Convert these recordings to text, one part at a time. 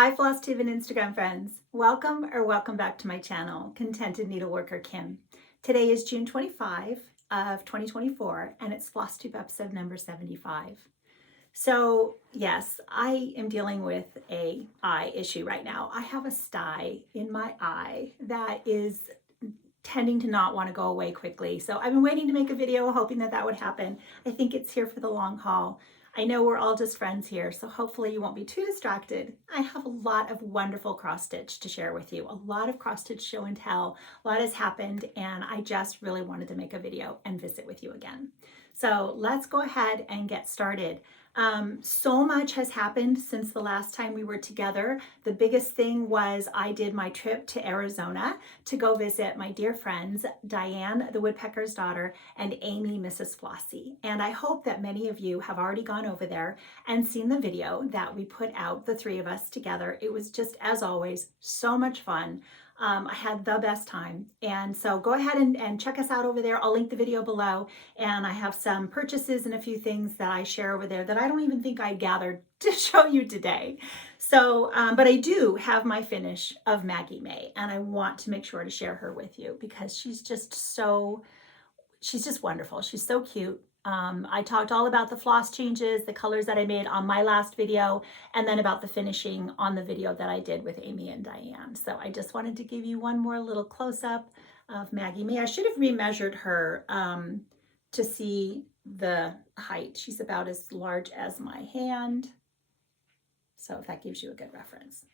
Hi Flosstube and Instagram friends. Welcome back to my channel, Contented Needleworker Kim. Today is June 25 of 2024 and it's Flosstube episode number 75. So yes, I am dealing with a eye issue right now. I have a sty in my eye that is tending to not want to go away quickly. So I've been waiting to make a video hoping that would happen. I think it's here for the long haul. I know we're all just friends here, so hopefully you won't be too distracted. I have a lot of wonderful cross stitch to share with you, a lot of cross stitch show and tell. A lot has happened and I just really wanted to make a video and visit with you again. So let's go ahead and get started. So much has happened since the last time we were together. The biggest thing was I did my trip to Arizona to go visit my dear friends, Diane, the woodpecker's daughter, and Amy, Mrs. Flossie. And I hope that many of you have already gone over there and seen the video that we put out, the three of us together. It was just, as always, so much fun. I had the best time. And so go ahead and check us out over there. I'll link the video below. And I have some purchases and a few things that I share over there that I don't even think I gathered to show you today. So, but I do have my finish of Maggie May. And I want to make sure to share her with you because she's just wonderful. She's so cute. I talked all about the floss changes, the colors that I made on my last video, and then about the finishing on the video that I did with Amy and Diane. So I just wanted to give you one more little close-up of Maggie May. I should have remeasured her to see the height. She's about as large as my hand. So if that gives you a good reference.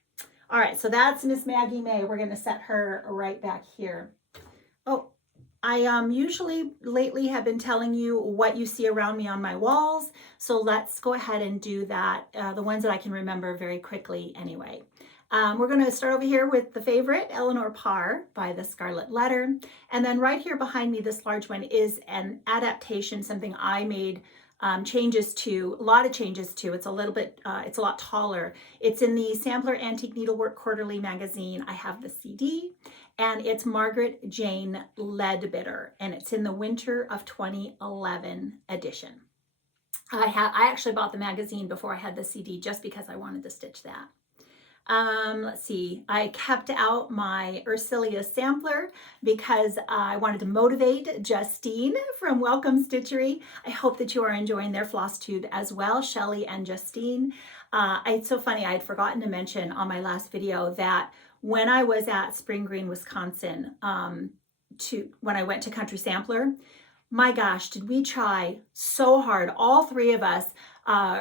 All right, so that's Miss Maggie May. We're going to set her right back here. Oh, I usually lately have been telling you what you see around me on my walls. So let's go ahead and do that. The ones that I can remember very quickly anyway. We're going to start over here with the favorite, Eleanor Parr by the Scarlet Letter. And then right here behind me, this large one is an adaptation, something I made changes to, a lot of changes to. It's a little bit, it's a lot taller. It's in the Sampler Antique Needlework Quarterly magazine. I have the CD. And it's Margaret Jane Leadbitter, and it's in the winter of 2011 edition. I actually bought the magazine before I had the CD just because I wanted to stitch that. Let's see, I kept out my Ursilia sampler because I wanted to motivate Justine from Welcome Stitchery. I hope that you are enjoying their floss tube as well, Shelley and Justine. It's so funny, I had forgotten to mention on my last video that when I was at Spring Green, Wisconsin, when I went to Country Sampler, my gosh, did we try so hard, all three of us,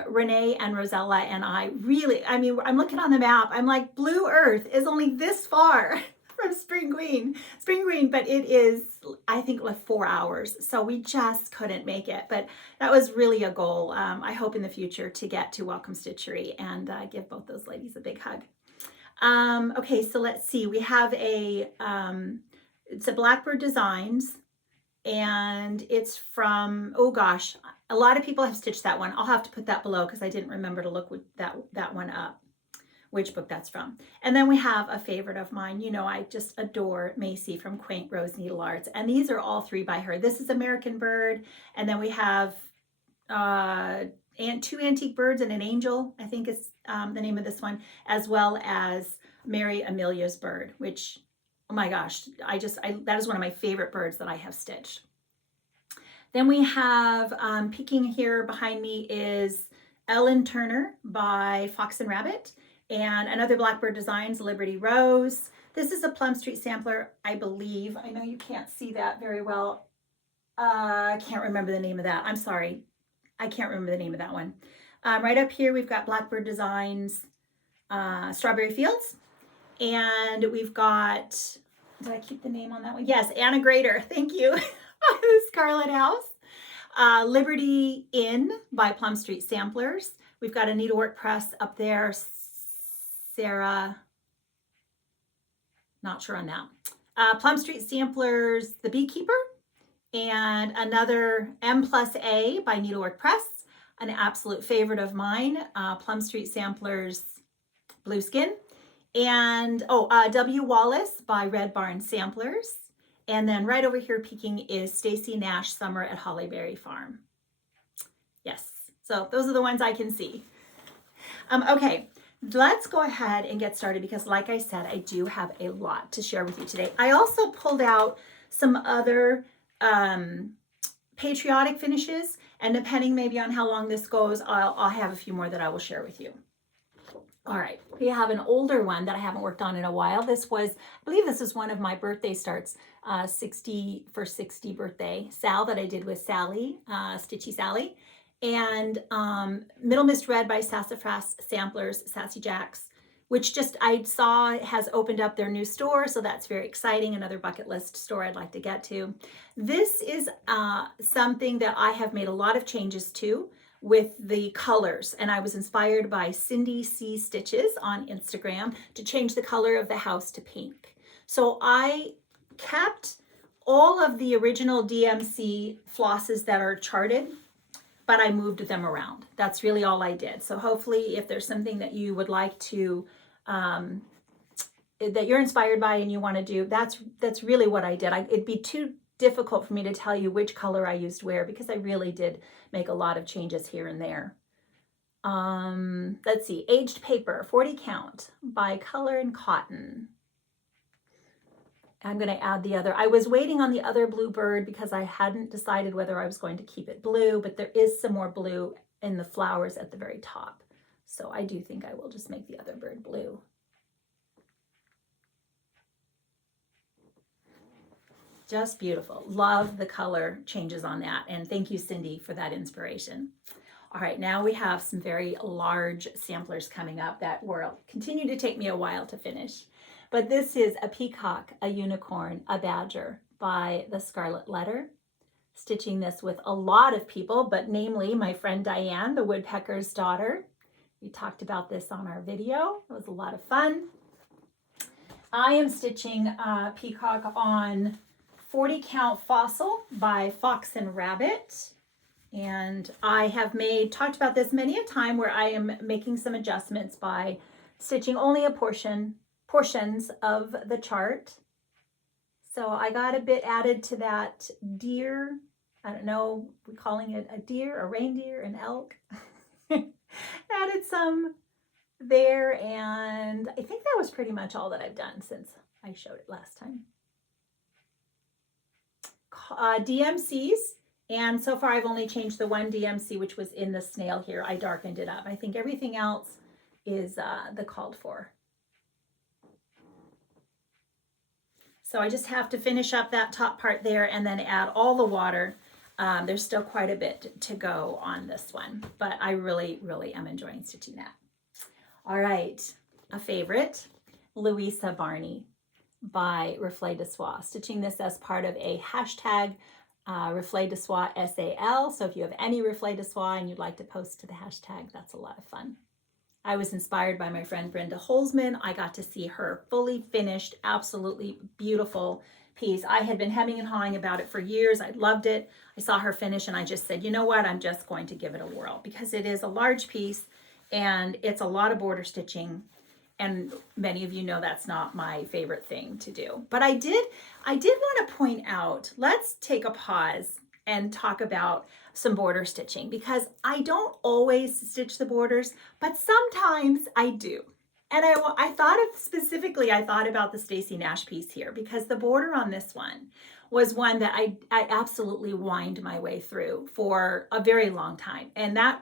Renee and Rosella and I really, I mean, I'm looking on the map, I'm like, Blue Earth is only this far from Spring Green, but it is, I think, like 4 hours. So we just couldn't make it, but that was really a goal. I hope in the future to get to Welcome Stitchery and give both those ladies a big hug. Okay, so let's see, we have it's a Blackbird Designs, and it's from, oh gosh, a lot of people have stitched that one. I'll have to put that below because I didn't remember to look that one up, which book that's from. And then we have a favorite of mine. You know, I just adore Macy from Quaint Rose Needle Arts, and these are all three by her. This is American Bird, and then we have two Antique Birds and an Angel, I think is the name of this one, as well as Mary Amelia's Bird, which, oh my gosh, that is one of my favorite birds that I have stitched. Then we have, peeking here behind me is Ellen Turner by Fox and Rabbit, and another Blackbird Designs, Liberty Rose. This is a Plum Street sampler, I believe. I know you can't see that very well. I can't remember the name of that. I'm sorry. I can't remember the name of that one. Right up here, we've got Blackbird Designs, Strawberry Fields. And we've got, did I keep the name on that one? Yes, Anna Grader, thank you. The Scarlet House. Liberty Inn by Plum Street Samplers. We've got a Needlework Press up there. Sarah, not sure on that. Plum Street Samplers, The Beekeeper. And another M+A by Needlework Press, an absolute favorite of mine, Plum Street Samplers, Blue Skin. And W. Wallace by Red Barn Samplers. And then right over here peeking is Stacy Nash, Summer at Hollyberry Farm. Yes, so those are the ones I can see. Okay, let's go ahead and get started because like I said, I do have a lot to share with you today. I also pulled out some other patriotic finishes, and depending maybe on how long this goes, I'll have a few more that I will share with you. All right, we have an older one that I haven't worked on in a while. This was, I believe this is one of my birthday starts, 60 for 60 birthday Sal that I did with Sally, Stitchy Sally. And Middle Mist Red by Sassafras Samplers, Sassy Jacks, which just I saw has opened up their new store, so that's very exciting. Another bucket list store I'd like to get to. This is something that I have made a lot of changes to with the colors, and I was inspired by Cindy C Stitches on Instagram to change the color of the house to pink. So I kept all of the original DMC flosses that are charted, but I moved them around. That's really all I did. So hopefully if there's something that you would like to, that you're inspired by and you want to do, that's really what I did. It'd be too difficult for me to tell you which color I used where because I really did make a lot of changes here and there. Let's see, Aged Paper, 40 count by Color and Cotton. I'm going to add the other. I was waiting on the other blue bird because I hadn't decided whether I was going to keep it blue, but there is some more blue in the flowers at the very top. So I do think I will just make the other bird blue. Just beautiful. Love the color changes on that. And thank you, Cindy, for that inspiration. All right, now we have some very large samplers coming up that will continue to take me a while to finish. But this is a peacock, a unicorn, a badger by the Scarlet Letter. Stitching this with a lot of people, but namely my friend Diane, the woodpecker's daughter. We talked about this on our video. It was a lot of fun. I am stitching peacock on 40 count Fossil by Fox and Rabbit. And I have talked about this many a time where I am making some adjustments by stitching only a portions of the chart. So I got a bit added to that deer. I don't know, we're calling it a deer, a reindeer, an elk. Added some there, and I think that was pretty much all that I've done since I showed it last time. DMCs, and so far I've only changed the one DMC, which was in the snail here. I darkened it up. I think everything else is the called for. So I just have to finish up that top part there and then add all the water. There's still quite a bit to go on this one, but I really, really am enjoying stitching that. All right, a favorite, Louisa Barney by Reflet de Soie. Stitching this as part of a hashtag Reflet de Soie SAL. So if you have any Reflet de Soie and you'd like to post to the hashtag, that's a lot of fun. I was inspired by my friend Brenda Holzman. I got to see her fully finished, absolutely beautiful piece. I had been hemming and hawing about it for years. I loved it. I saw her finish and I just said, you know what, I'm just going to give it a whirl because it is a large piece and it's a lot of border stitching. And many of you know that's not my favorite thing to do. But I did want to point out, let's take a pause and talk about some border stitching because I don't always stitch the borders, but sometimes I do. And I thought about the Stacy Nash piece here because the border on this one was one that I absolutely whined my way through for a very long time. And that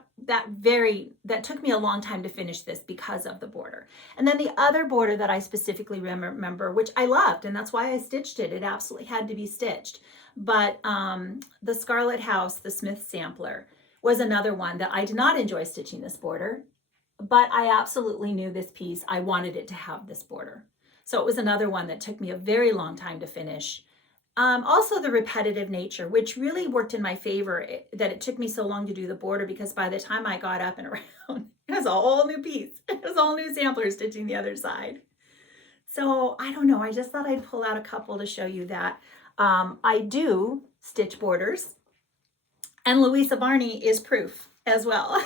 took me a long time to finish this because of the border. And then the other border that I specifically remember, which I loved, and that's why I stitched it. It absolutely had to be stitched. But the Scarlet House, the Smith Sampler, was another one that I did not enjoy stitching this border, but I absolutely knew this piece. I wanted it to have this border. So it was another one that took me a very long time to finish. Also the repetitive nature, which really worked in my favor, that it took me so long to do the border because by the time I got up and around, it was a whole new piece. It was a whole new sampler stitching the other side. So I don't know, I just thought I'd pull out a couple to show you that. I do stitch borders, and Louisa Barney is proof as well,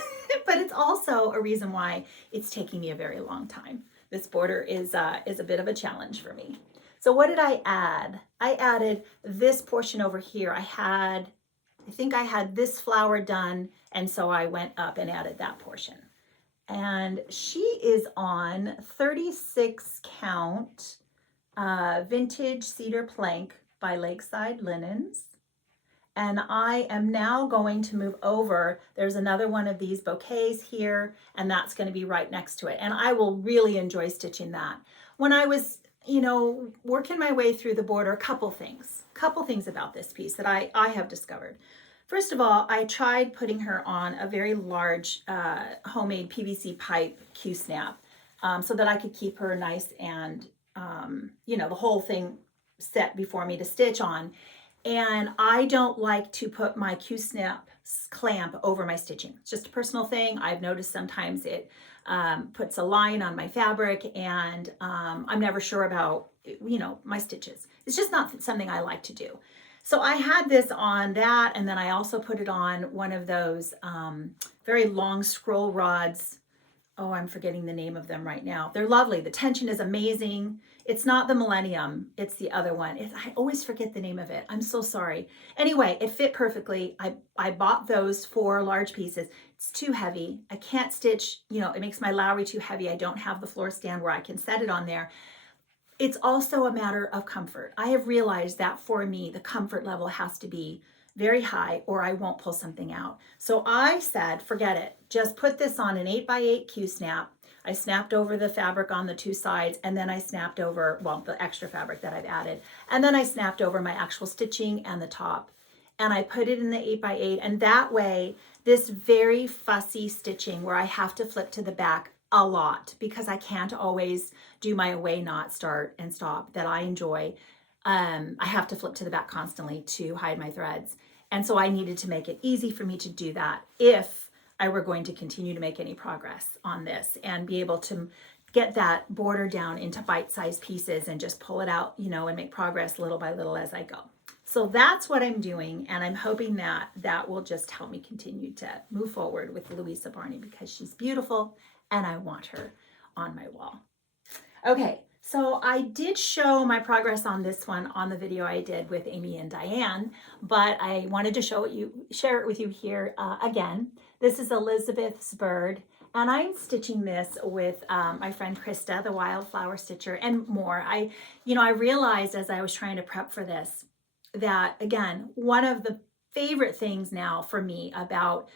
but it's also a reason why it's taking me a very long time. This border is a bit of a challenge for me. So what did I add? I added this portion over here. I think I had this flower done, and so I went up and added that portion. and she is on 36 count vintage cedar plank by Lakeside Linens. And I am now going to move over. There's another one of these bouquets here, and that's going to be right next to it. And I will really enjoy stitching that. When I was, working my way through the border, a couple things about this piece that I have discovered. First of all, I tried putting her on a very large homemade PVC pipe Q-snap so that I could keep her nice and, the whole thing set before me to stitch on. And I don't like to put my Q-snap clamp over my stitching. It's just a personal thing. I've noticed sometimes it puts a line on my fabric, and I'm never sure about, my stitches. It's just not something I like to do. So I had this on that, and then I also put it on one of those very long scroll rods. Oh, I'm forgetting the name of them right now. They're lovely. The tension is amazing. It's not the Millennium. It's the other one. I always forget the name of it. I'm so sorry. Anyway, it fit perfectly. I bought those 4 large pieces. It's too heavy. I can't stitch, it makes my Lowry too heavy. I don't have the floor stand where I can set it on there. It's also a matter of comfort. I have realized that for me, the comfort level has to be very high or I won't pull something out. So I said, forget it. Just put this on an 8x8 Q-snap. I snapped over the fabric on the 2 sides, and then I snapped over, the extra fabric that I've added. And then I snapped over my actual stitching and the top. And I put it in the 8x8, and that way, this very fussy stitching where I have to flip to the back a lot because I can't always do my away knot start and stop that I enjoy. I have to flip to the back constantly to hide my threads. And so I needed to make it easy for me to do that if I were going to continue to make any progress on this and be able to get that border down into bite-sized pieces and just pull it out, and make progress little by little as I go. So that's what I'm doing, and I'm hoping that that will just help me continue to move forward with Louisa Barney because she's beautiful and I want her on my wall. Okay, so I did show my progress on this one on the video I did with Amy and Diane, but I wanted to share it with you here again. This is Elizabeth's bird, and I'm stitching this with my friend Krista, the wildflower stitcher, and more. I realized as I was trying to prep for this that, again, one of the favorite things now for me about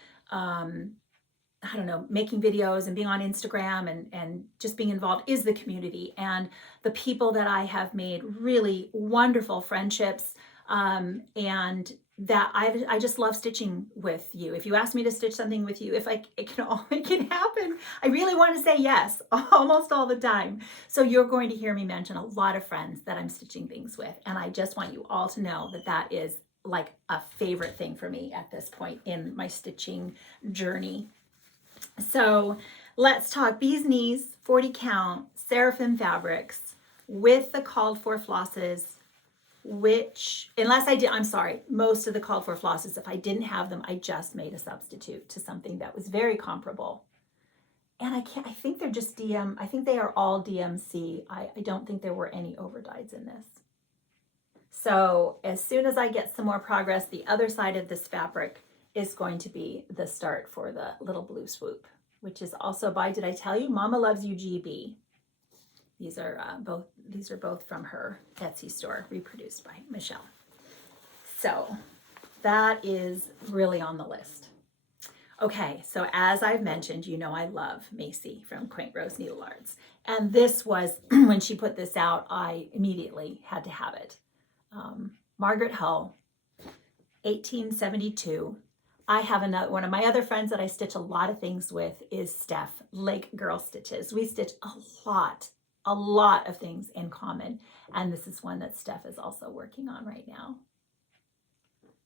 making videos and being on Instagram and just being involved is the community and the people that I have made really wonderful friendships and that I just love stitching with you. If you ask me to stitch something with you, if it can all make it happen, I really want to say yes almost all the time. So you're going to hear me mention a lot of friends that I'm stitching things with. And I just want you all to know that that is like a favorite thing for me at this point in my stitching journey. So let's talk bee's knees, 40 count, Seraphim fabrics with the called for flosses, which, most of the called for flosses, if I didn't have them, I just made a substitute to something that was very comparable. And I think they're just DM, I think they are all DMC. I don't think there were any overdyes in this. So as soon as I get some more progress, the other side of this fabric is going to be the start for the little blue swoop, which is also by, did I tell you, Mama Loves You GB. These are both from her Etsy store, reproduced by Michelle. So that is really on the list. Okay, so as I've mentioned, I love Macy from Quaint Rose Needle Arts. And this was, when she put this out, I immediately had to have it. Margaret Hull, 1872. I have one of my other friends that I stitch a lot of things with is Steph, Lake Girl Stitches. We stitch a lot of things in common. And this is one that Steph is also working on right now.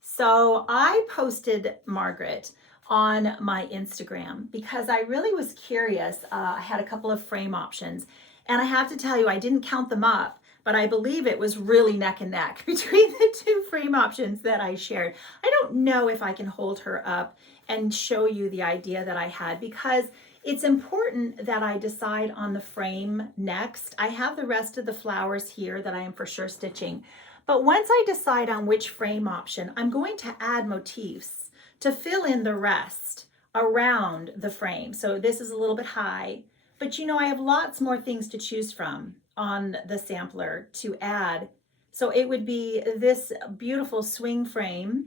So I posted Margaret on my Instagram because I really was curious. I had a couple of frame options, and I have to tell you, I didn't count them up, but I believe it was really neck and neck between the 2 frame options that I shared. I don't know if I can hold her up and show you the idea that I had because it's important that I decide on the frame next. I have the rest of the flowers here that I am for sure stitching. But once I decide on which frame option, I'm going to add motifs to fill in the rest around the frame. So this is a little bit high, but you know, I have lots more things to choose from on the sampler to add. So it would be this beautiful swing frame.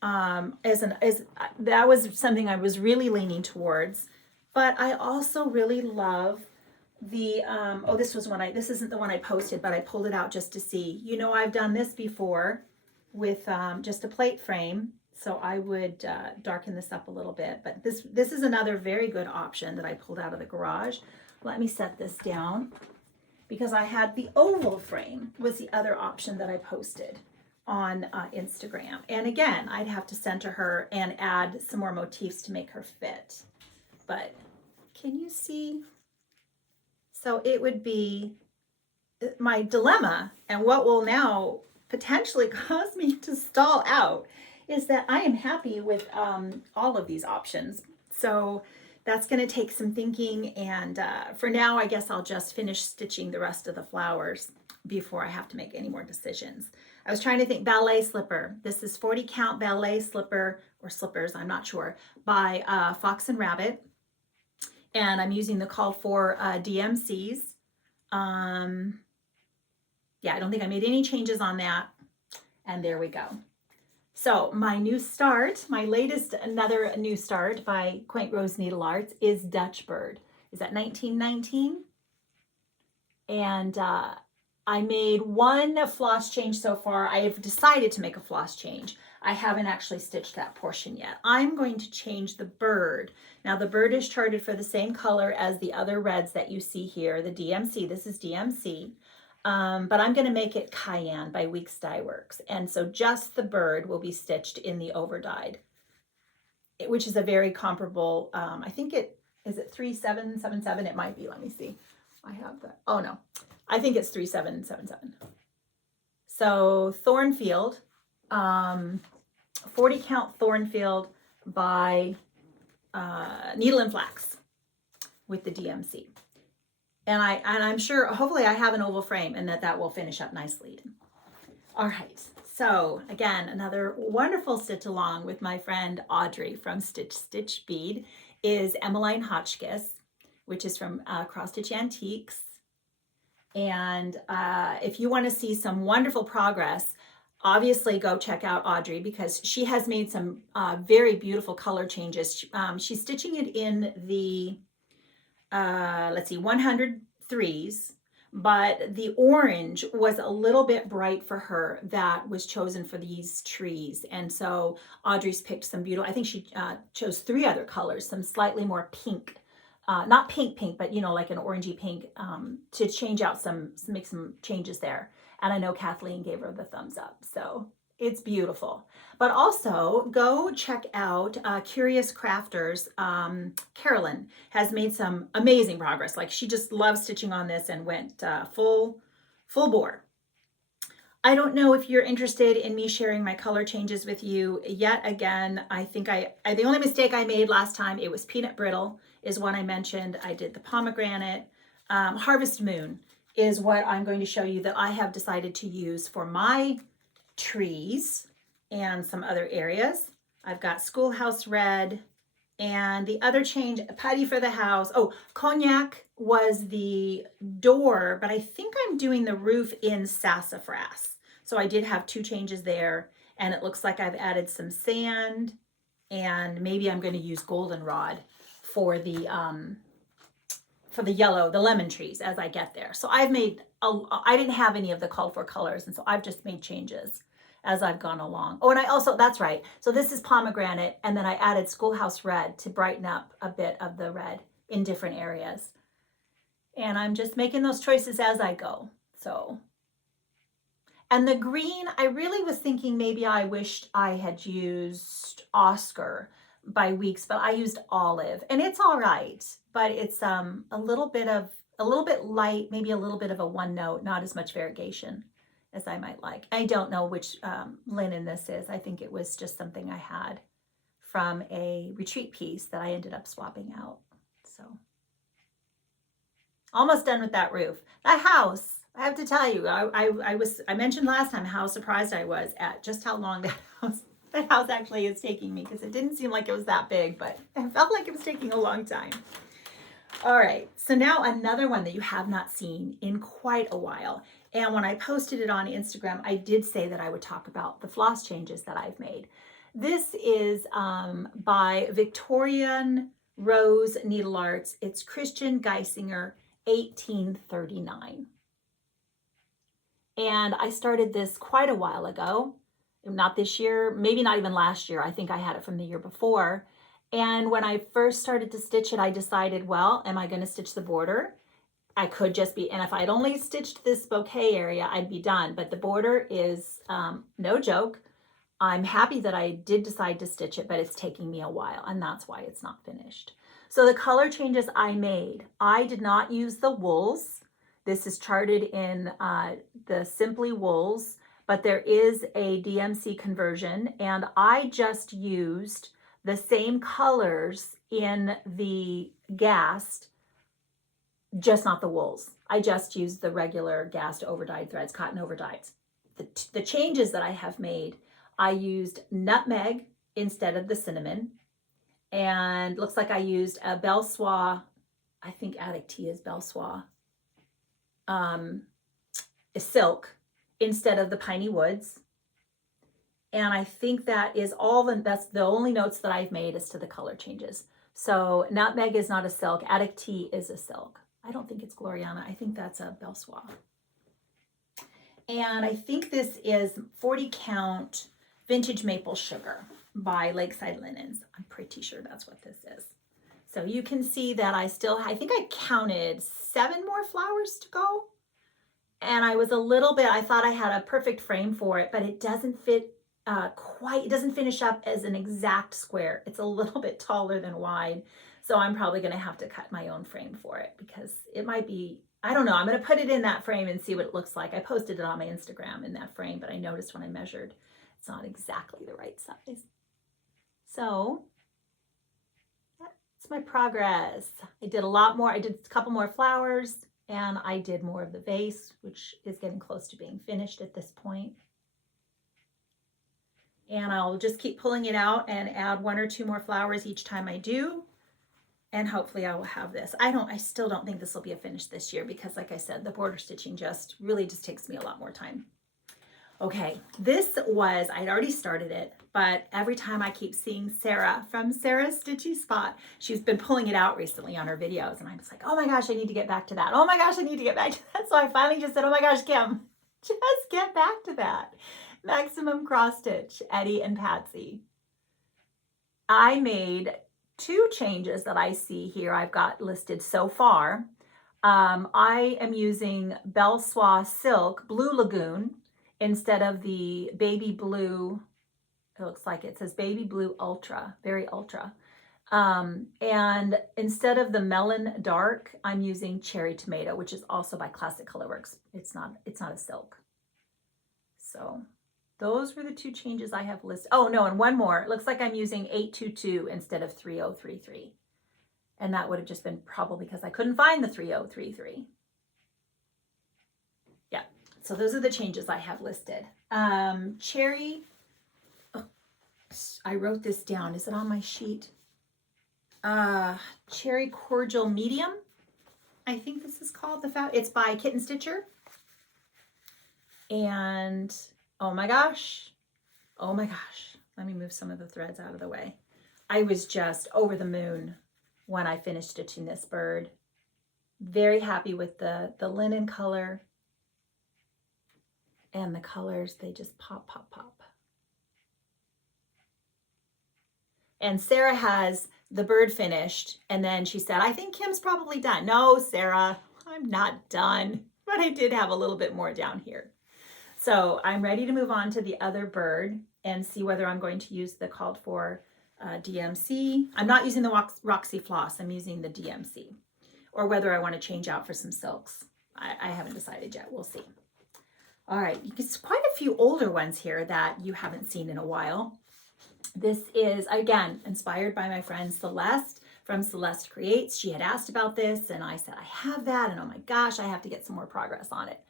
That was something I was really leaning towards, but I also really love the, this isn't the one I posted, but I pulled it out just to see. You know, I've done this before with just a plate frame. So I would darken this up a little bit, but this is another very good option that I pulled out of the garage. Let me set this down because I had the oval frame was the other option that I posted on Instagram. And again, I'd have to center her and add some more motifs to make her fit. But can you see? So it would be my dilemma, and what will now potentially cause me to stall out is that I am happy with all of these options. So that's going to take some thinking, and for now I guess I'll just finish stitching the rest of the flowers before I have to make any more decisions. I was trying to think. Ballet slipper. This is 40 count ballet slipper, or slippers, I'm not sure, by Fox and Rabbit. And I'm using the called for DMCs. Yeah, I don't think I made any changes on that. And there we go. So my new start, another new start by Quaint Rose Needle Arts is Dutch Bird. Is that 1919? And I made one floss change so far. I have decided to make a floss change. I haven't actually stitched that portion yet. I'm going to change the bird. Now the bird is charted for the same color as the other reds that you see here, the DMC. This is DMC. But I'm going to make it Cayenne by Weeks Dye Works. And so just the bird will be stitched in the overdyed, which is a very comparable, I think is it 3777? It might be, let me see. I have that. Oh no, I think it's 3777. So Thornfield, 40 count Thornfield by Needle and Flax with the DMC. And I'm sure, hopefully I have an oval frame and that will finish up nicely. All right, so again, another wonderful stitch along with my friend Audrey from Stitch Bead is Emmeline Hotchkiss, which is from Cross Stitch Antiques. And if you want to see some wonderful progress, obviously go check out Audrey because she has made some very beautiful color changes. She's stitching it in the 103s, but the orange was a little bit bright for her that was chosen for these trees. And so Audrey's picked some beautiful, I think she chose 3 other colors, some slightly more pink, not pink, but you know, like an orangey pink, to change out make some changes there. And I know Kathleen gave her the thumbs up, so it's beautiful. But also go check out Curious Crafters. Carolyn has made some amazing progress. Like she just loves stitching on this and went full bore. I don't know if you're interested in me sharing my color changes with you. Yet again, I think the only mistake I made last time, it was Peanut Brittle is one I mentioned. I did the pomegranate. Harvest Moon is what I'm going to show you that I have decided to use for my trees and some other areas. I've got Schoolhouse Red and the other change, Putty for the House. Oh, Cognac was the door, but I think I'm doing the roof in Sassafras. So I did have 2 changes there, and it looks like I've added some sand, and maybe I'm going to use goldenrod for the yellow, the lemon trees as I get there. So I didn't have any of the called for colors, and so I've just made changes as I've gone along. Oh, and I also, that's right. So this is pomegranate, and then I added Schoolhouse Red to brighten up a bit of the red in different areas. And I'm just making those choices as I go. So, and the green, I really was thinking maybe I wished I had used Oscar by Weeks, but I used Olive, and it's all right, but it's a little bit light, maybe a little bit of a one note, not as much variegation as I might like. I don't know which linen this is. I think it was just something I had from a retreat piece that I ended up swapping out. So almost done with that roof. That house, I have to tell you, I mentioned last time how surprised I was at just how long that house the house actually is taking me, because it didn't seem like it was that big, but it felt like it was taking a long time. All right, so now another one that you have not seen in quite a while. And when I posted it on Instagram, I did say that I would talk about the floss changes that I've made. This is by Victorian Rose Needle Arts. It's Christian Geisinger 1839. And I started this quite a while ago, not this year, maybe not even last year. I think I had it from the year before. And when I first started to stitch it, I decided, well, am I going to stitch the border? I could just be, and if I'd only stitched this bouquet area, I'd be done. But the border is no joke. I'm happy that I did decide to stitch it, but it's taking me a while, and that's why it's not finished. So the color changes I made, I did not use the wools. This is charted in the Simply Wools, but there is a DMC conversion, and I just used the same colors in the Gast, just not the wools. I just used the regular Gast overdyed threads, cotton overdyed. The changes that I have made, I used nutmeg instead of the cinnamon, and looks like I used a Belle Soie, I think Attic Tea is Belle Soie, silk instead of the Piney Woods. And I think that is that's the only notes that I've made as to the color changes. So nutmeg is not a silk, Attic Tea is a silk. I don't think it's Gloriana, I think that's a Belle Soie. And I think this is 40 count vintage maple sugar by Lakeside Linens. I'm pretty sure that's what this is. So you can see that I think I counted 7 more flowers to go. And I was a little bit, I thought I had a perfect frame for it, but it doesn't fit it doesn't finish up as an exact square. It's a little bit taller than wide. So I'm probably going to have to cut my own frame for it, because it might be, I don't know. I'm going to put it in that frame and see what it looks like. I posted it on my Instagram in that frame, but I noticed when I measured, it's not exactly the right size. So that's my progress. I did a lot more. I did a couple more flowers, and I did more of the vase, which is getting close to being finished at this point. And I'll just keep pulling it out and add 1 or 2 more flowers each time I do. And hopefully I will have this. I still don't think this will be a finish this year, because like I said, the border stitching really just takes me a lot more time. Okay, I'd already started it, but every time I keep seeing Sarah from Sarah's Stitchy Spot, she's been pulling it out recently on her videos, and I'm just like, oh my gosh, I need to get back to that. Oh my gosh, I need to get back to that. So I finally just said, oh my gosh, Kim, just get back to that. Maximum Cross Stitch, Eddie and Patsy. I made 2 changes that I see here I've got listed so far. I am using Belle Soie Silk Blue Lagoon instead of the Baby Blue. It looks like it says Baby Blue Ultra, very ultra. And instead of the Melon Dark, I'm using Cherry Tomato, which is also by Classic Colorworks. It's not a silk. So those were the 2 changes I have listed. Oh no, and one more. It looks like I'm using 822 instead of 3033. And that would have just been probably because I couldn't find the 3033. Yeah, so those are the changes I have listed. Cherry, oh, I wrote this down. Is it on my sheet? Cherry Cordial Medium, I think this is called. It's by Kitten Stitcher. And oh my gosh, let me move some of the threads out of the way. I was just over the moon when I finished stitching this bird. Very happy with the linen color, and the colors, they just pop, pop, pop. And Sarah has the bird finished, and then she said, I think Kim's probably done. No, Sarah, I'm not done, but I did have a little bit more down here. So I'm ready to move on to the other bird and see whether I'm going to use the called for DMC. I'm not using the Roxy Floss, I'm using the DMC, or whether I want to change out for some silks. I haven't decided yet, we'll see. All right, it's quite a few older ones here that you haven't seen in a while. This is, again, inspired by my friend Celeste from Celeste Creates. She had asked about this, and I said, I have that, and oh my gosh, I have to get some more progress on it.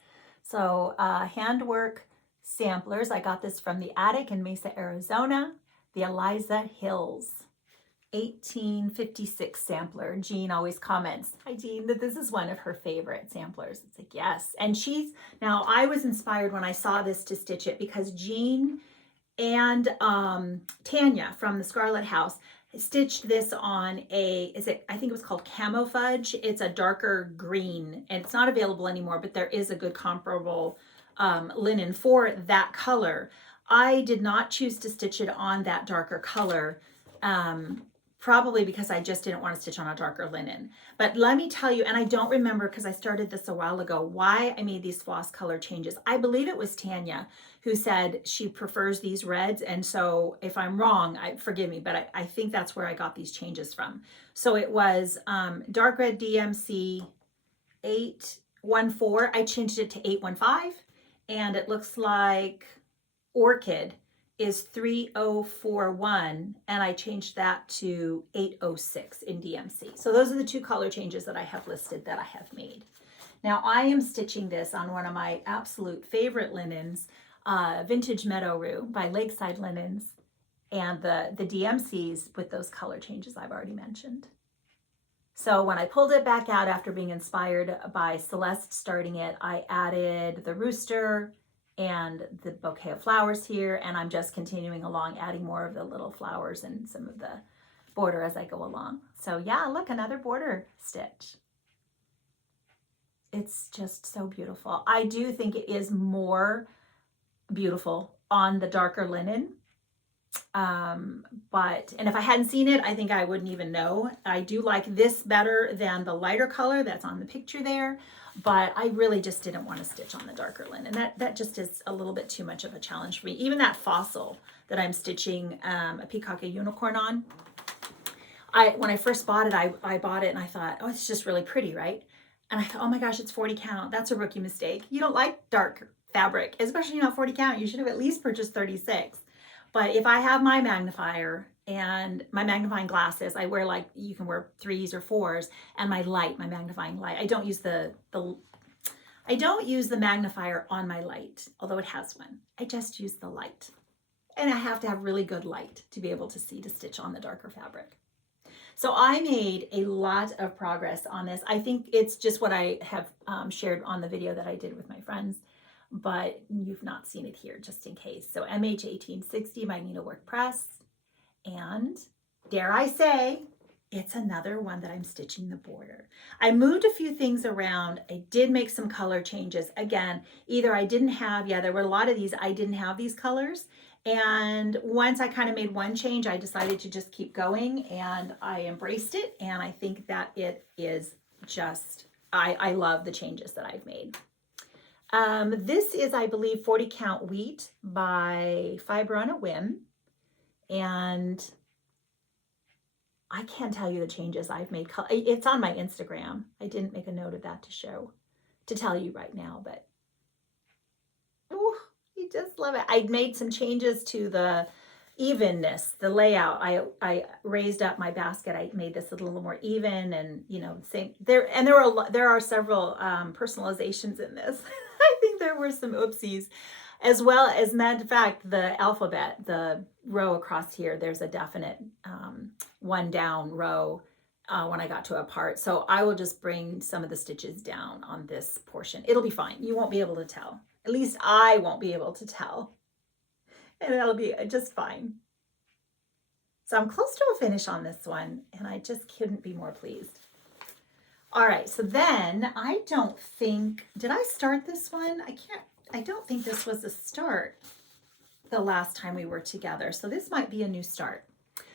So handwork samplers. I got this from the attic in Mesa, Arizona, the Eliza Hills 1856 sampler. Jean always comments, hi Jean, that this is one of her favorite samplers. It's like, yes. And now I was inspired when I saw this to stitch it because Jean and Tanya from the Scarlet House stitched this on I think it was called Camo Fudge. It's a darker green and it's not available anymore, but there is a good comparable linen for that color. I did not choose to stitch it on that darker color, probably because I just didn't want to stitch on a darker linen. But let me tell you, and I don't remember because I started this a while ago, why I made these floss color changes. I believe it was Tanya who said she prefers these reds. And so if I'm wrong, forgive me, but I think that's where I got these changes from. So it was dark red DMC 814. I changed it to 815. And it looks like Orchid is 3041, and I changed that to 806 in DMC. So those are the two color changes that I have listed that I have made. Now I am stitching this on one of my absolute favorite linens, Vintage Meadow Rue by Lakeside Linens, and the DMCs with those color changes I've already mentioned. So when I pulled it back out after being inspired by Celeste starting it, I added the rooster and the bouquet of flowers here, and I'm just continuing along, adding more of the little flowers and some of the border as I go along. So yeah, look, another border stitch. It's just so beautiful. I do think it is more beautiful on the darker linen. And if I hadn't seen it, I think I wouldn't even know. I do like this better than the lighter color that's on the picture there, but I really just didn't want to stitch on the darker linen. That just is a little bit too much of a challenge for me. Even that fossil that I'm stitching a peacock, a unicorn on, when I first bought it, I bought it and I thought, oh, it's just really pretty, right? And I thought, oh my gosh, it's 40 count. That's a rookie mistake. You don't like dark fabric, especially not 40 count. You should have at least purchased 36. But if I have my magnifier and my magnifying glasses, I wear, like, you can wear 3s or 4s, and my light, my magnifying light. I don't use the magnifier on my light, although it has one. I just use the light. And I have to have really good light to be able to see to stitch on the darker fabric. So I made a lot of progress on this. I think it's just what I have shared on the video that I did with my friends, but you've not seen it here just in case. So MH 1860 by Needlework Press, and dare I say, it's another one that I'm stitching the border. I moved a few things around. I did make some color changes. Again, either I didn't have, there were a lot of these, I didn't have these colors. And once I kind of made one change, I decided to just keep going, and I embraced it. And I think that it is just, I love the changes that I've made. This is, I believe, 40 count wheat by Fiber on a Whim. And I can't tell you the changes I've made. It's on my Instagram. I didn't make a note of that to tell you right now, but ooh, you just love it. I made some changes to the evenness, the layout. I raised up my basket. I made this a little more even, and there are several personalizations in this. I think there were some oopsies, as well as, matter of fact, the alphabet, the row across here, there's a definite one down row when I got to a part. So I will just bring some of the stitches down on this portion. It'll be fine. You won't be able to tell. At least I won't be able to tell. And that'll be just fine. So I'm close to a finish on this one, and I just couldn't be more pleased. All right, so then I don't think, did I start this one? I don't think this was a start the last time we were together. So this might be a new start.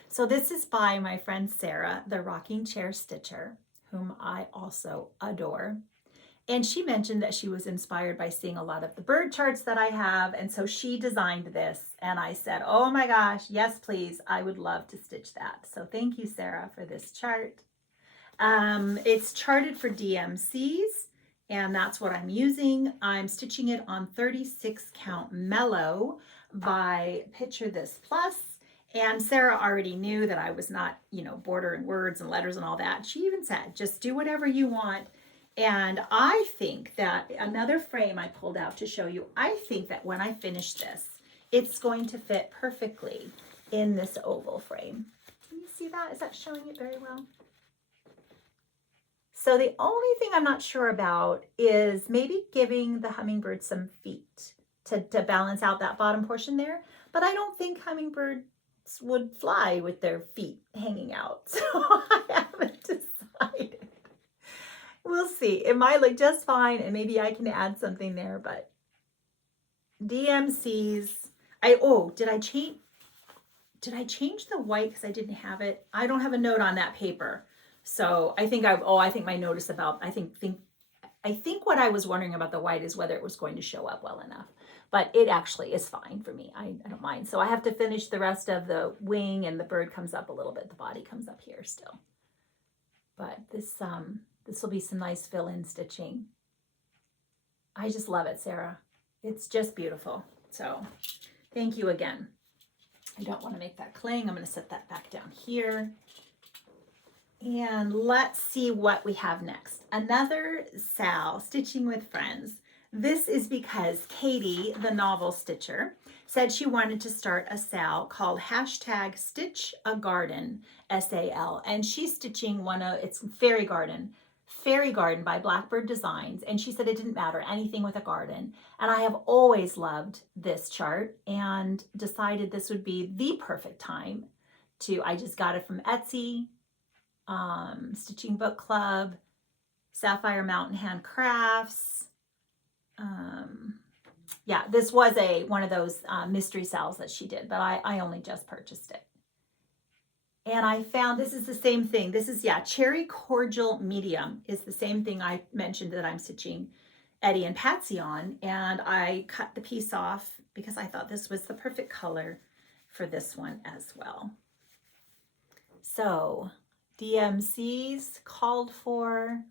So this is by my friend Sarah, the Rocking Chair Stitcher, whom I also adore. And she mentioned that she was inspired by seeing a lot of the bird charts that I have. And so she designed this, and I said, oh my gosh, yes, please. I would love to stitch that. So thank you, Sarah, for this chart. It's charted for DMCs, and that's what I'm using. I'm stitching it on 36 count Mellow by Picture This Plus. And Sarah already knew that I was not, bordering words and letters and all that. She even said, just do whatever you want. And I think that another frame I pulled out to show you, I think that when I finish this, it's going to fit perfectly in this oval frame. Can you see that? Is that showing it very well? So the only thing I'm not sure about is maybe giving the hummingbird some feet to balance out that bottom portion there. But I don't think hummingbirds would fly with their feet hanging out. So I haven't decided. We'll see. It might look just fine, and maybe I can add something there, but DMCs. Did I change the white because I didn't have it? I don't have a note on that paper. So I think my notice about, I think what I was wondering about the white is whether it was going to show up well enough, but it actually is fine for me. I don't mind. So I have to finish the rest of the wing, and the bird comes up a little bit. The body comes up here still, but this will be some nice fill-in stitching. I just love it, Sarah. It's just beautiful. So thank you again. I don't want to make that cling. I'm going to set that back down here. And let's see what we have next. Another Sal, Stitching with Friends. This is because Katie, the novel stitcher, said she wanted to start a Sal called #StitchAGarden, SAL. And she's stitching it's Fairy Garden by Blackbird Designs. And she said it didn't matter, anything with a garden. And I have always loved this chart and decided this would be the perfect time I just got it from Etsy. Stitching Book Club, Sapphire Mountain Handcrafts. Yeah, this was one of those mystery sales that she did, but I only just purchased it. And I found this is the same thing. This is, Cherry Cordial Medium is the same thing I mentioned that I'm stitching Eddie and Patsy on. And I cut the piece off because I thought this was the perfect color for this one as well. So DMCs called for.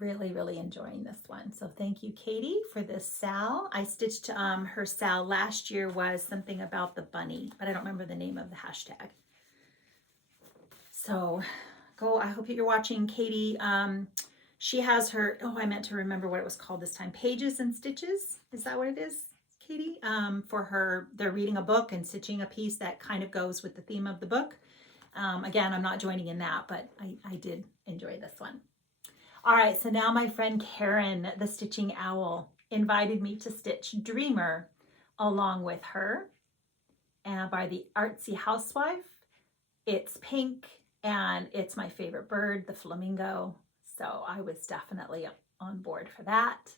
Really, really enjoying this one. So thank you, Katie, for this Sal. I stitched her Sal last year, was something about the bunny, but I don't remember the name of the hashtag. So I hope you're watching Katie. She has her, I meant to remember what it was called this time, Pages and Stitches. Is that what it is? Katie, they're reading a book and stitching a piece that kind of goes with the theme of the book. Again, I'm not joining in that, but I did enjoy this one. All right, so now my friend Karen, the Stitching Owl, invited me to stitch Dreamer along with her by the Artsy Housewife. It's pink and it's my favorite bird, the flamingo. So I was definitely on board for that.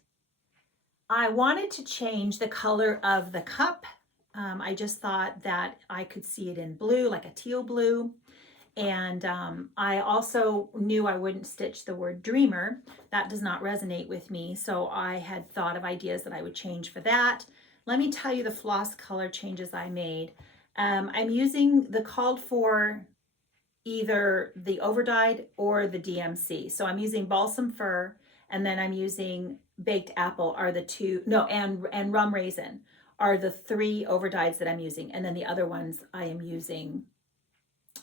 I wanted to change the color of the cup. I just thought that I could see it in blue, like a teal blue. And I also knew I wouldn't stitch the word Dreamer. That does not resonate with me. So I had thought of ideas that I would change for that. Let me tell you the floss color changes I made. I'm using the called for either the overdyed or the DMC. So I'm using Balsam Fir, and then I'm using Baked Apple are the two, and Rum Raisin are the three overdyes that I'm using. And then the other ones I am using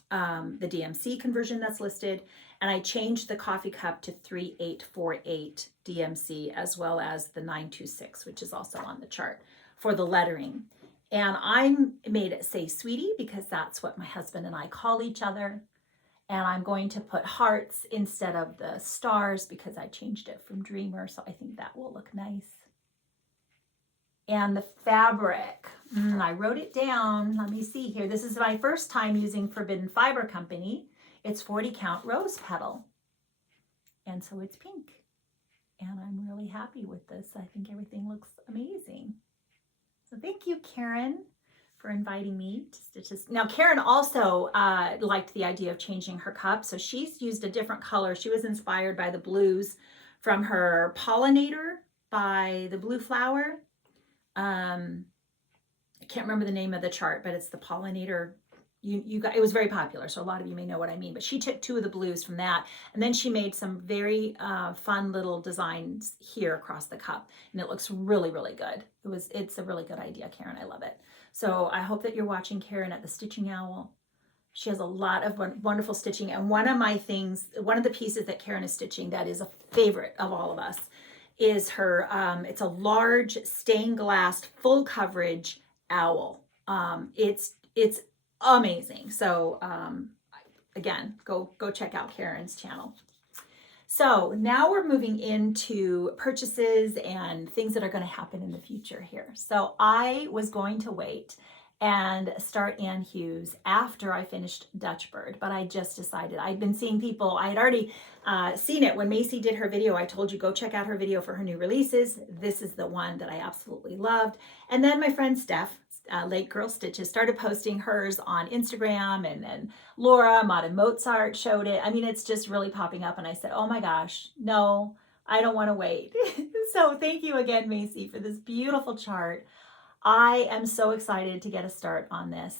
the DMC conversion that's listed. And I changed the coffee cup to 3848 DMC, as well as the 926, which is also on the chart for the lettering. And I made it say Sweetie because that's what my husband and I call each other. And I'm going to put hearts instead of the stars because I changed it from Dreamer. So I think that will look nice. And the fabric, I wrote it down. Let me see here. This is my first time using Forbidden Fiber Company. It's 40 count rose petal. And so it's pink. And I'm really happy with this. I think everything looks amazing. So thank you, Karen, for inviting me to stitch this. Now, Karen also liked the idea of changing her cup. So she's used a different color. She was inspired by the blues from her Pollinator by the Blue Flower. I can't remember the name of the chart, but it's the Pollinator. It was very popular, so a lot of you may know what I mean. But she took two of the blues from that, and then she made some very fun little designs here across the cup, and it looks really, really good. It's a really good idea, Karen. I love it. So I hope that you're watching Karen at the Stitching Owl. She has a lot of wonderful stitching. And one of the pieces that Karen is stitching that is a favorite of all of us is her, it's a large stained glass full coverage owl. It's amazing. So again, go check out Karen's channel. So now we're moving into purchases and things that are going to happen in the future here. So I was going to wait and start Ann Hughes after I finished Dutch Bird, but I just decided, I'd been seeing people, I had already seen it when Macy did her video. I told you, go check out her video for her new releases. This is the one that I absolutely loved. And then my friend Steph, Late Girl Stitches, started posting hers on Instagram, and then Laura Modern Mozart showed it. I mean, it's just really popping up, and I said, oh my gosh, no, I don't want to wait. So thank you again, Macy, for this beautiful chart. I am so excited to get a start on this.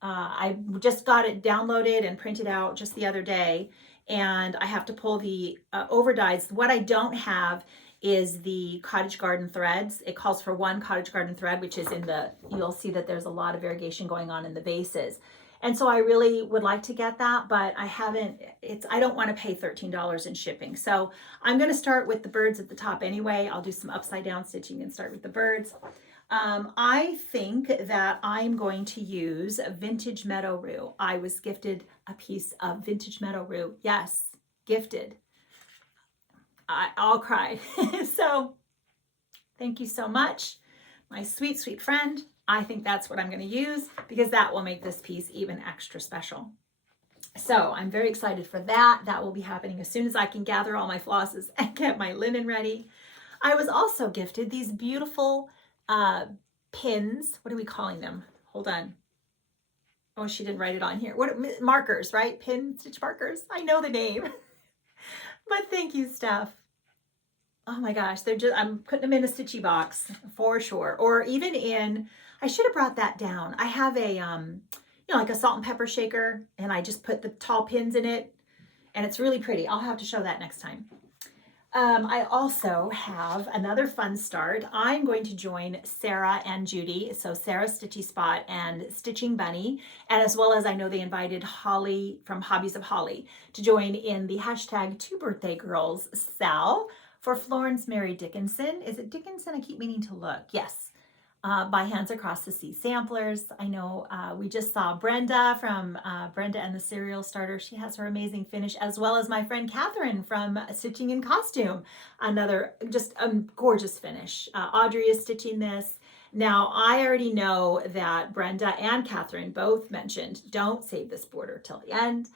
I just got it downloaded and printed out just the other day, and I have to pull the over dyes. What I don't have is the cottage garden threads. It calls for one cottage garden thread, which is in the, you'll see that there's a lot of variegation going on in the bases. And so I really would like to get that, but I haven't, I don't want to pay $13 in shipping. So I'm going to start with the birds at the top anyway. I'll do some upside down stitching and start with the birds. I think that I'm going to use Vintage Meadow Rue. I was gifted a piece of Vintage Meadow Rue. Yes, gifted. I'll cry. So thank you so much, my sweet, sweet friend. I think that's what I'm going to use because that will make this piece even extra special. So I'm very excited for that. That will be happening as soon as I can gather all my flosses and get my linen ready. I was also gifted these beautiful pins. What are we calling them? Hold on. Oh, she didn't write it on here. What markers, right? Pin stitch markers. I know the name. But thank you, Steph. Oh my gosh, they're just, I'm putting them in a stitchy box for sure. Or even in, I should have brought that down. I have a, you know, like a salt and pepper shaker, and I just put the tall pins in it, and it's really pretty. I'll have to show that next time. I also have another fun start. I'm going to join Sarah and Judy, so Sarah's Stitchy Spot and Stitching Bunny, and as well as I know they invited Holly from Hobbies of Holly to join in the hashtag 2birthdayGirls Sal for Florence Mary Dickinson. Is it Dickinson? I keep meaning to look. Yes. By Hands Across the Sea Samplers. I know we just saw Brenda from Brenda and the Cereal Starter. She has her amazing finish, as well as my friend Catherine from Stitching in Costume. Another just a gorgeous finish. Audrey is stitching this. Now, I already know that Brenda and Catherine both mentioned, don't save this border till the end.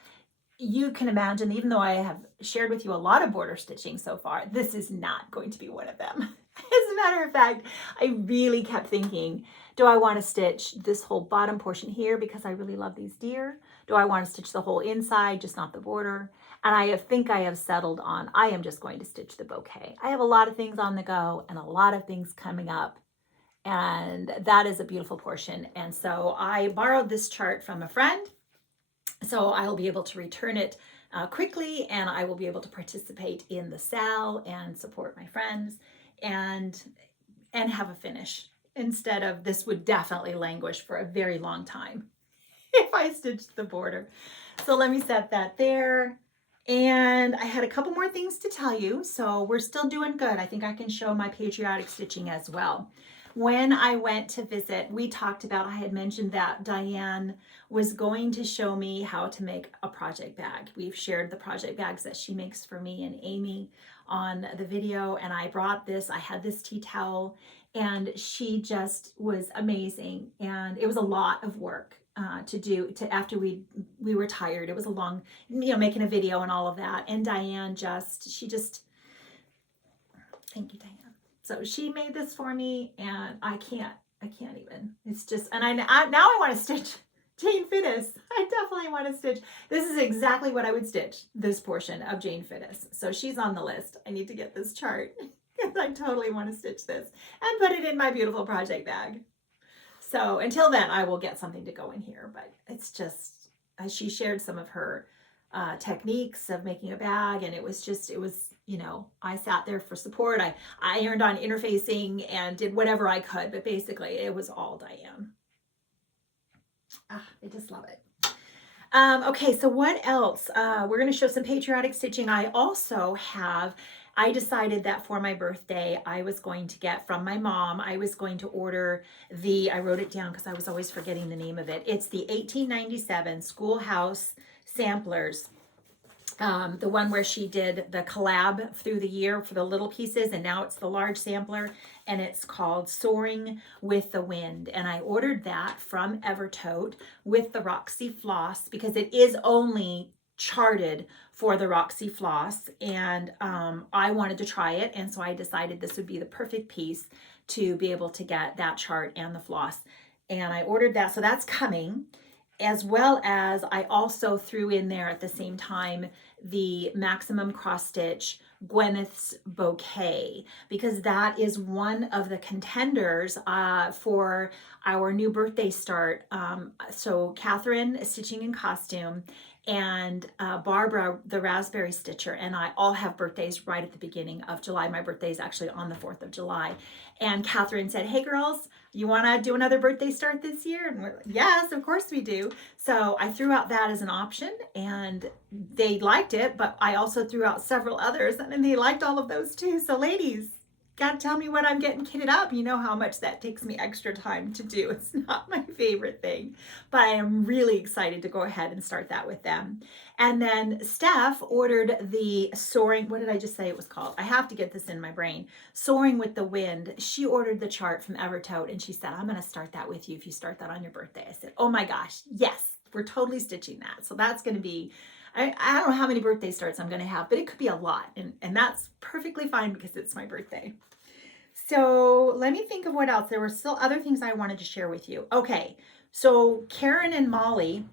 You can imagine, even though I have shared with you a lot of border stitching so far, this is not going to be one of them. As a matter of fact, I really kept thinking, do I want to stitch this whole bottom portion here because I really love these deer? Do I want to stitch the whole inside, just not the border? And I think I have settled on, I am just going to stitch the bouquet. I have a lot of things on the go and a lot of things coming up. And that is a beautiful portion. And so I borrowed this chart from a friend. So I'll be able to return it quickly, and I will be able to participate in the sale and support my friends and have a finish, instead of this would definitely languish for a very long time if I stitched the border. So let me set that there. And I had a couple more things to tell you. So we're still doing good. I think I can show my patriotic stitching as well. When I went to visit, we talked about, I had mentioned that Diane was going to show me how to make a project bag. We've shared the project bags that she makes for me and Amy on the video, and I brought this, I had this tea towel, and she just was amazing. And it was a lot of work to do after we were tired. It was a long, you know, making a video and all of that. And Diane she just, thank you, Diane. So she made this for me, and I can't even. It's just, and now I want to stitch Jane Fittis. I definitely want to stitch. This is exactly what I would stitch, this portion of Jane Fittis. So she's on the list. I need to get this chart because I totally want to stitch this and put it in my beautiful project bag. So until then, I will get something to go in here, but it's just, she shared some of her techniques of making a bag, and it was, you know, I sat there for support. I ironed on interfacing and did whatever I could, but basically it was all Diane. I just love it. Okay, so what else? We're going to show some patriotic stitching. I decided that for my birthday, I was going to get from my mom, I was going to order I wrote it down because I was always forgetting the name of it. It's the 1897 Schoolhouse Samplers. The one where she did the collab through the year for the little pieces, and now it's the large sampler, and it's called Soaring with the Wind. And I ordered that from Evertote with the Roxy Floss because it is only charted for the Roxy Floss, and I wanted to try it, and so I decided this would be the perfect piece to be able to get that chart and the floss. And I ordered that, so that's coming. As well as I also threw in there at the same time the Maximum Cross Stitch Gwyneth's Bouquet, because that is one of the contenders for our new birthday start. So Catherine is stitching in costume, and Barbara, the Raspberry Stitcher, and I all have birthdays right at the beginning of July. My birthday is actually on the 4th of July. And Catherine said, hey girls, you want to do another birthday start this year? And we're like, yes, of course we do. So I threw out that as an option, and they liked it, but I also threw out several others, and they liked all of those too. So ladies, gotta tell me when I'm getting kitted up. You know how much that takes me extra time to do. It's not my favorite thing, but I am really excited to go ahead and start that with them. And then Steph ordered the Soaring, what did I just say it was called? I have to get this in my brain. Soaring with the Wind. She ordered the chart from Evertote, and she said, I'm gonna start that with you if you start that on your birthday. I said, oh my gosh, yes, we're totally stitching that. So that's gonna be, I don't know how many birthday starts I'm going to have, but it could be a lot. And that's perfectly fine because it's my birthday. So let me think of what else. There were still other things I wanted to share with you. Okay, so Karen and Molly,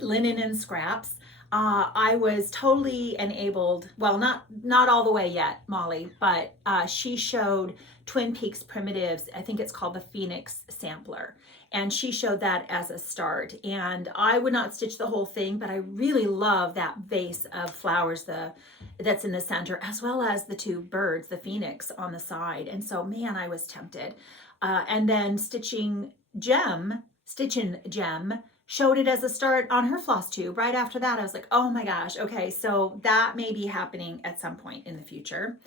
Linen and Scraps, I was totally enabled, well, not all the way yet, Molly, but she showed Twin Peaks Primitives. I think it's called the Phoenix Sampler. And she showed that as a start. And I would not stitch the whole thing, but I really love that vase of flowers that's in the center, as well as the two birds, the phoenix on the side. And so, man, I was tempted. And then Stitching Gem showed it as a start on her floss tube. Right after that, I was like, oh my gosh, okay, so that may be happening at some point in the future.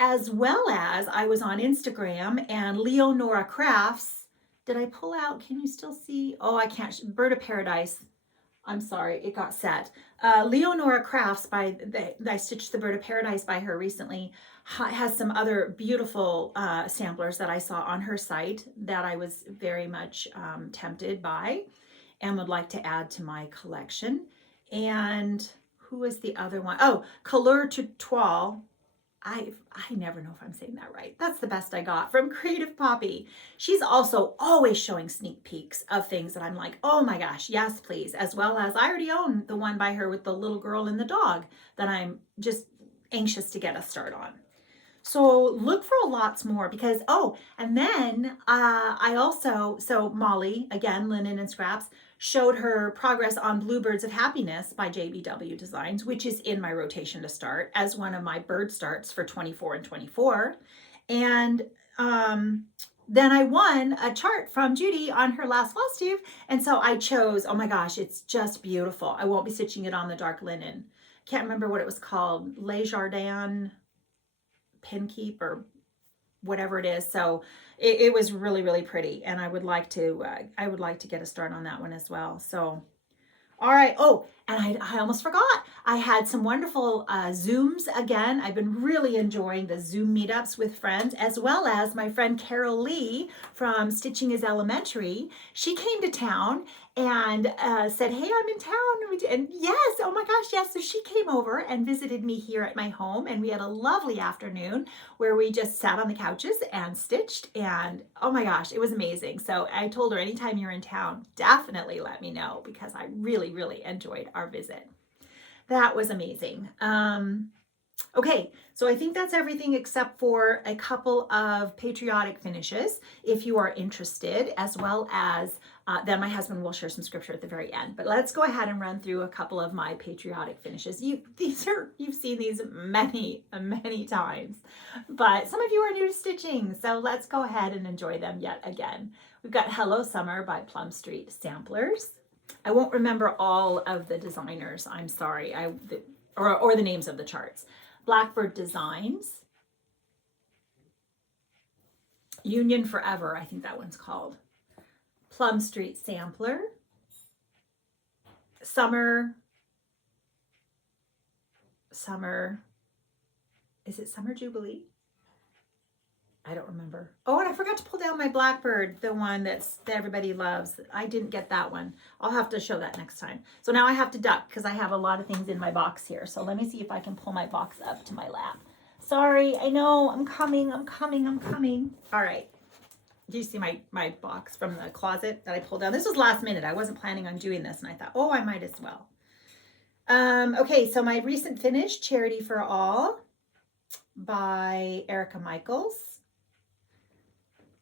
As well as I was on Instagram, and Leonora Crafts, did I pull out? Can you still see? Oh, I can't. Bird of Paradise. I'm sorry, it got set. Leonora Crafts, I stitched the Bird of Paradise by her recently, has some other beautiful samplers that I saw on her site that I was very much tempted by and would like to add to my collection. And who is the other one? Oh, Couleur Tutoile. I never know if I'm saying that right. That's the best I got from Creative Poppy. She's also always showing sneak peeks of things that I'm like, oh my gosh, yes, please. As well as I already own the one by her with the little girl and the dog that I'm just anxious to get a start on. So look for lots more because, oh, and then so Molly, again, Linen and Scraps, showed her progress on Bluebirds of Happiness by JBW Designs, which is in my rotation to start as one of my bird starts for 24 and 24. And then I won a chart from Judy on her last Flosstube. And so I chose, oh my gosh, it's just beautiful. I won't be stitching it on the dark linen. Can't remember what it was called, Les Jardins Pin Keep or whatever it is. So it was really, really pretty, and I would like to get a start on that one as well. So, all right. Oh, and I almost forgot. I had some wonderful Zooms again. I've been really enjoying the Zoom meetups with friends, as well as my friend Carol Lee from Stitching is Elementary. She came to town and said, hey, I'm in town. And yes, oh my gosh, yes. So she came over and visited me here at my home, and we had a lovely afternoon where we just sat on the couches and stitched, and oh my gosh, it was amazing. So I told her, anytime you're in town, definitely let me know, because I really, really enjoyed our visit. That was amazing. Okay, so I think that's everything except for a couple of patriotic finishes if you are interested, as well as then my husband will share some scripture at the very end. But let's go ahead and run through a couple of my patriotic finishes. You've seen these many times, but some of you are new to stitching, so let's go ahead and enjoy them yet again. We've got Hello Summer by Plum Street Samplers. I won't remember all of the designers. I'm sorry. Or the names of the charts. Blackbird Designs. Union Forever, I think that one's called. Plum Street Sampler. Summer. Is it Summer Jubilee? I don't remember. Oh, and I forgot to pull down my Blackbird, the one that everybody loves. I didn't get that one. I'll have to show that next time. So now I have to duck because I have a lot of things in my box here. So let me see if I can pull my box up to my lap. Sorry, I know, I'm coming. All right. Do you see my box from the closet that I pulled down? This was last minute. I wasn't planning on doing this, and I thought, oh, I might as well. Okay, so my recent finish, Charity for All by Erica Michaels.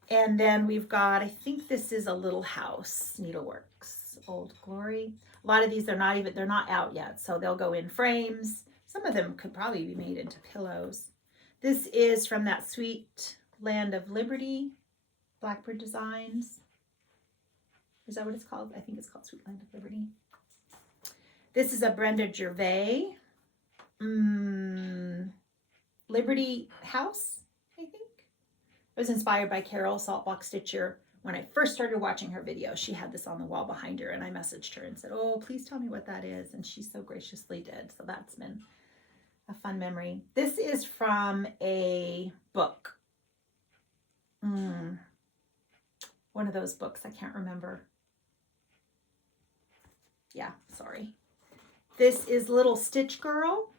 And then we've got, I think this is a Little House, Needleworks, Old Glory. A lot of these, they're not out yet, so they'll go in frames. Some of them could probably be made into pillows. This is from that Sweet Land of Liberty, Blackbird Designs. Is that what it's called? I think it's called Sweet Land of Liberty. This is a Brenda Gervais. Liberty House, I think. It was inspired by Carol Saltbox Stitcher. When I first started watching her video, she had this on the wall behind her, and I messaged her and said, oh, please tell me what that is. And she so graciously did. So that's been a fun memory. This is from a book. One of those books, I can't remember. Yeah, sorry. This is Little Stitch Girl.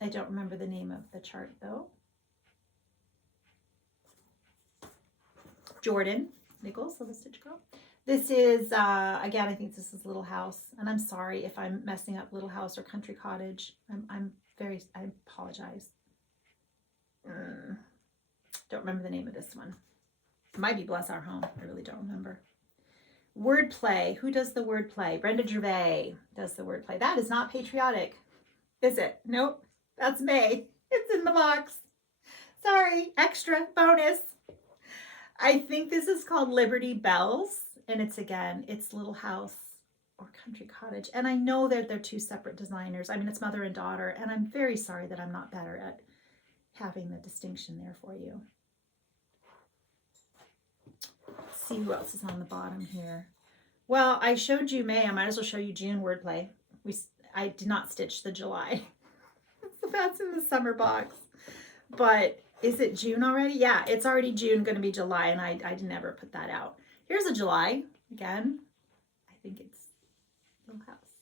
I don't remember the name of the chart though. Jordan Nichols, Little Stitch Girl. This is, again, I think this is Little House. And I'm sorry if I'm messing up Little House or Country Cottage. I apologize. Don't remember the name of this one. It might be Bless Our Home. I really don't remember. Wordplay. Who does the wordplay? Brenda Gervais does the wordplay. That is not Patriotic, is it? Nope. That's May. It's in the box. Sorry. Extra bonus. I think this is called Liberty Bells. And it's Little House or Country Cottage. And I know that they're two separate designers. I mean, it's mother and daughter. And I'm very sorry that I'm not better at having the distinction there for you. Let's see who else is on the bottom here. Well, I showed you May. I might as well show you June wordplay. I did not stitch the July. So that's in the summer box. But is it June already? Yeah, it's already June, going to be July, and I never put that out. Here's a July. Again, I think it's Little House.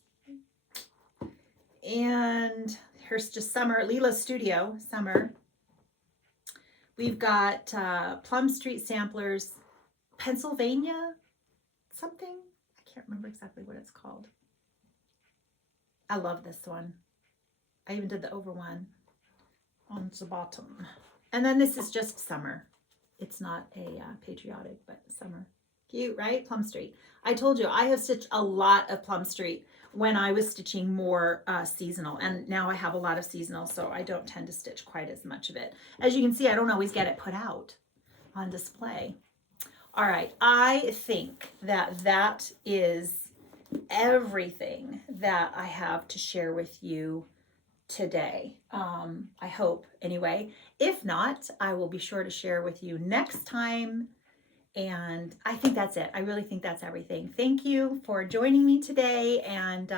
And here's just summer. Leela's Studio, summer. We've got Plum Street Samplers, Pennsylvania something. I can't remember exactly what it's called. I love this one. I even did the over one on the bottom. And then this is just summer. It's not a Patriotic, but summer. Cute, right? Plum Street. I told you, I have stitched a lot of Plum Street when I was stitching more seasonal. And now I have a lot of seasonal, so I don't tend to stitch quite as much of it. As you can see, I don't always get it put out on display. All right, I think that is everything that I have to share with you today. I hope, anyway. If not, I will be sure to share with you next time. And I think that's it. I really think that's everything. Thank you for joining me today. And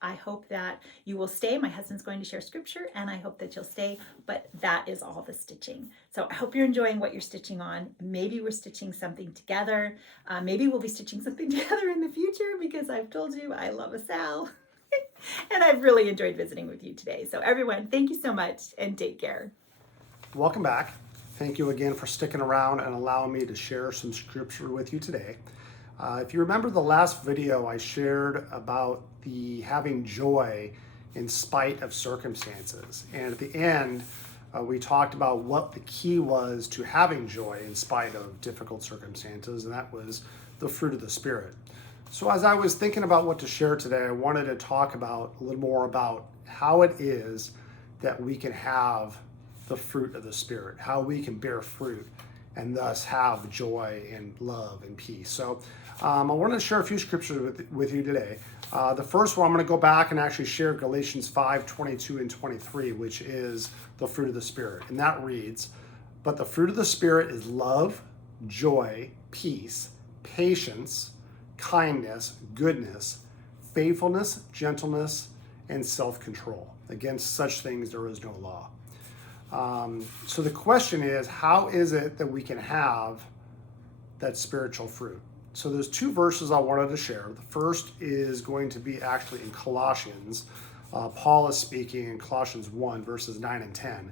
I hope that you will stay. My husband's going to share scripture, and I hope that you'll stay. But that is all the stitching. So I hope you're enjoying what you're stitching on. Maybe we're stitching something together. Maybe we'll be stitching something together in the future, because I've told you I love a Sal. And I've really enjoyed visiting with you today. So everyone, thank you so much, and take care. Welcome back. Thank you again for sticking around and allowing me to share some scripture with you today. If you remember the last video, I shared about the having joy in spite of circumstances. And at the end, we talked about what the key was to having joy in spite of difficult circumstances, and that was the fruit of the Spirit. So as I was thinking about what to share today, I wanted to talk about a little more about how it is that we can have the fruit of the Spirit, how we can bear fruit and thus have joy and love and peace. So I wanted to share a few scriptures with you today. The first one, I'm going to go back and actually share Galatians 5:22 and 23, which is the fruit of the Spirit. And that reads, "But the fruit of the Spirit is love, joy, peace, patience, kindness, goodness, faithfulness, gentleness, and self-control. Against such things there is no law." So the question is, how is it that we can have that spiritual fruit? So there's two verses I wanted to share. The first is going to be actually in Colossians. Paul is speaking in Colossians 1, verses 9 and 10.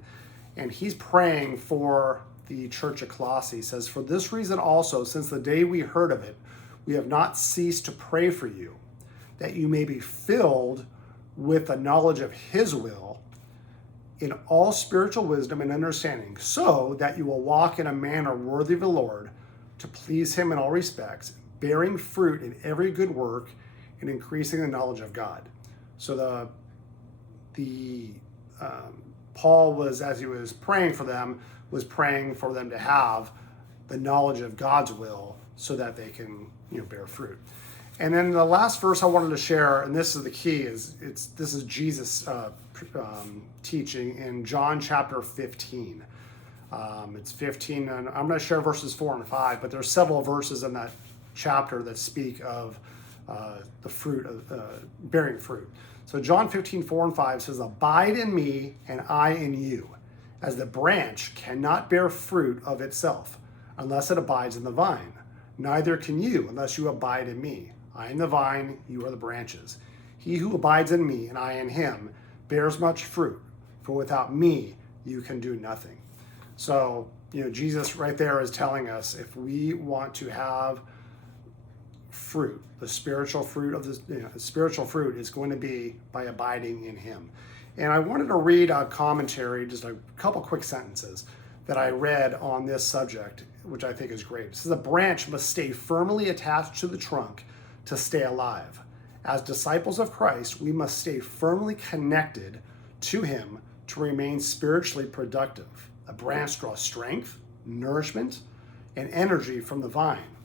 And he's praying for the church of Colossae. He says, "For this reason also, since the day we heard of it, we have not ceased to pray for you, that you may be filled with the knowledge of his will in all spiritual wisdom and understanding, so that you will walk in a manner worthy of the Lord, to please him in all respects, bearing fruit in every good work and increasing the knowledge of God." So Paul was, as he was praying for them, was praying for them to have the knowledge of God's will so that they can, bear fruit. And then the last verse I wanted to share, and this is the key, this is Jesus teaching in John chapter 15. It's 15, and I'm going to share verses 4 and 5, but there's several verses in that chapter that speak of the fruit of bearing fruit. So John 15, 4 and 5 says, "Abide in me and I in you, as the branch cannot bear fruit of itself unless it abides in the vine. Neither can you unless you abide in me. I am the vine, you are the branches. He who abides in me and I in him bears much fruit, for without me you can do nothing." So, Jesus right there is telling us, if we want to have fruit, the spiritual fruit of the spiritual fruit is going to be by abiding in him. And I wanted to read a commentary, just a couple quick sentences that I read on this subject, which I think is great. It says, "A branch must stay firmly attached to the trunk to stay alive. As disciples of Christ, we must stay firmly connected to him to remain spiritually productive. A branch draws strength, nourishment, and energy from the vine.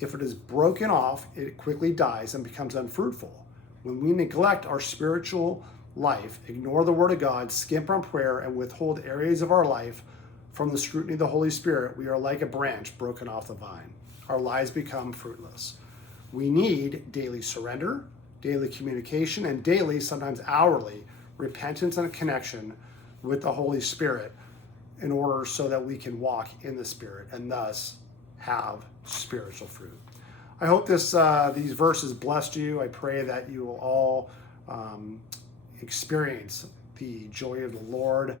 If it is broken off, it quickly dies and becomes unfruitful. When we neglect our spiritual life, ignore the Word of God, skimp on prayer, and withhold areas of our life from the scrutiny of the Holy Spirit, we are like a branch broken off the vine. Our lives become fruitless. We need daily surrender, daily communication, and daily, sometimes hourly, repentance and connection with the Holy Spirit in order so that we can walk in the Spirit and thus have spiritual fruit." I hope these verses blessed you. I pray that you will all experience the joy of the Lord.